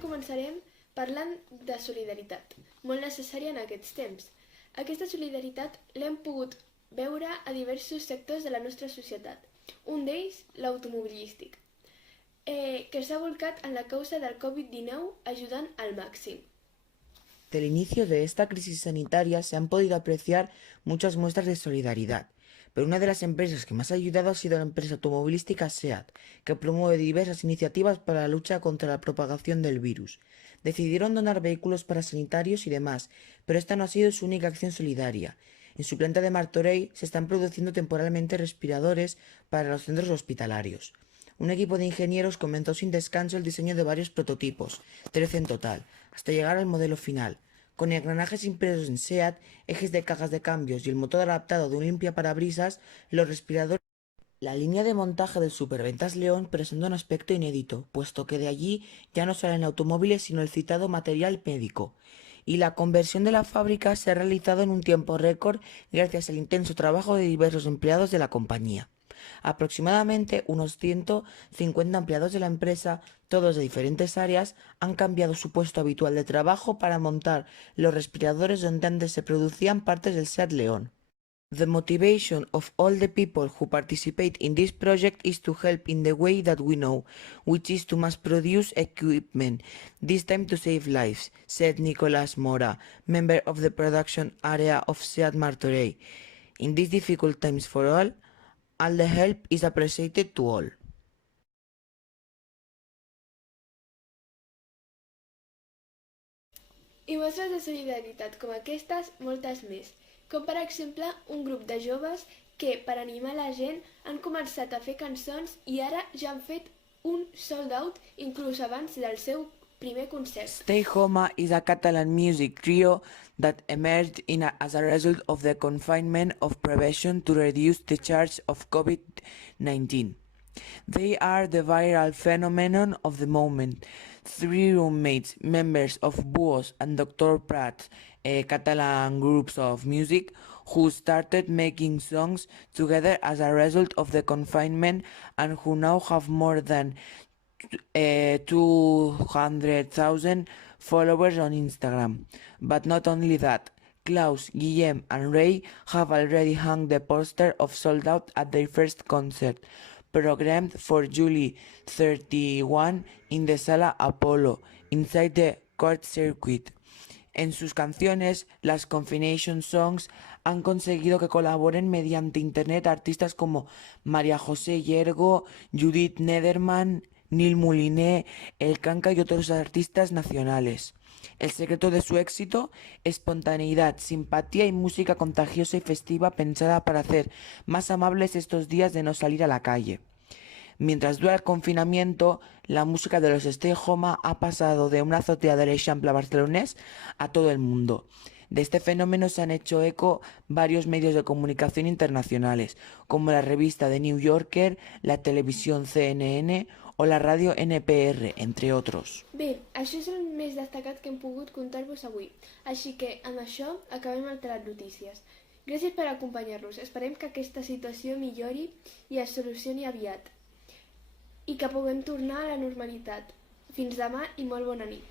començarem parlant de solidaritat, molt necessària en aquests temps. Aquesta solidaritat l'hem pogut veure a diversos sectors de la nostra societat. Un d'ells, l'automobilístic, que s'ha volcat en la causa del Covid-19 ajudant al màxim. Desde el inicio de esta crisis sanitaria se han podido apreciar muchas muestras de solidaridad, pero una de las empresas que más ha ayudado ha sido la empresa automovilística SEAT, que promueve diversas iniciativas para la lucha contra la propagación del virus. Decidieron donar vehículos parasanitarios y demás, pero esta no ha sido su única acción solidaria. En su planta de Martorell se están produciendo temporalmente respiradores para los centros hospitalarios. Un equipo de ingenieros comenzó sin descanso el diseño de varios prototipos, 13 en total, hasta llegar al modelo final. Con engranajes impresos en SEAT, ejes de cajas de cambios y el motor adaptado de un limpiaparabrisas, los respiradores... La línea de montaje del Superventas León presenta un aspecto inédito, puesto que de allí ya no salen automóviles sino el citado material médico. Y la conversión de la fábrica se ha realizado en un tiempo récord gracias al intenso trabajo de diversos empleados de la compañía. Aproximadamente unos 150 empleados de la empresa, todos de diferentes áreas, han cambiado su puesto habitual de trabajo para montar los respiradores donde antes se producían partes del SEAT León. The motivation of all the people who participate in this project is to help in the way that we know, which is to mass produce equipment, this time to save lives, said Nicolás Mora, member of the production area of SEAT Martorell. In these difficult times for all the help is appreciated to all. I mostres de solidaritat com aquestes, moltes més, com per exemple un grup de joves que, per animar la gent, han començat a fer cançons i ara ja han fet un sold out inclús abans del seu primer concert. Stay Homa is a Catalan music trio that emerged as a result of the confinement of prevention to reduce the charge of COVID-19. They are the viral phenomenon of the moment. Three roommates, members of Buos and Dr. Prat, Catalan groups of music, who started making songs together as a result of the confinement and who now have more than 200,000 followers on Instagram. But not only that, Klaus, Guillem and Ray have already hung the poster of Sold Out at their first concert, programmed for July 31 in the Sala Apollo, inside the court circuit. En sus canciones, las Confination Songs han conseguido que colaboren mediante internet artistas como María José Yergo, Judith Nederman, Nil Mouliné, El Canca y otros artistas nacionales. El secreto de su éxito: espontaneidad, simpatía y música contagiosa y festiva pensada para hacer más amables estos días de no salir a la calle. Mientras dura el confinamiento, la música de los Stay Homa ha pasado de una azotea del Eixample barcelonés a todo el mundo. De este fenómeno se han hecho eco varios medios de comunicación internacionales, como la revista The New Yorker, la televisión CNN o la ràdio NPR, entre otros. Bé, això és el més destacat que hem pogut contar-vos avui, així que amb això acabem el Telat Notícies. Gràcies per acompanyar-nos, esperem que aquesta situació millori i es solucioni aviat i que puguem tornar a la normalitat. Fins demà i molt bona nit.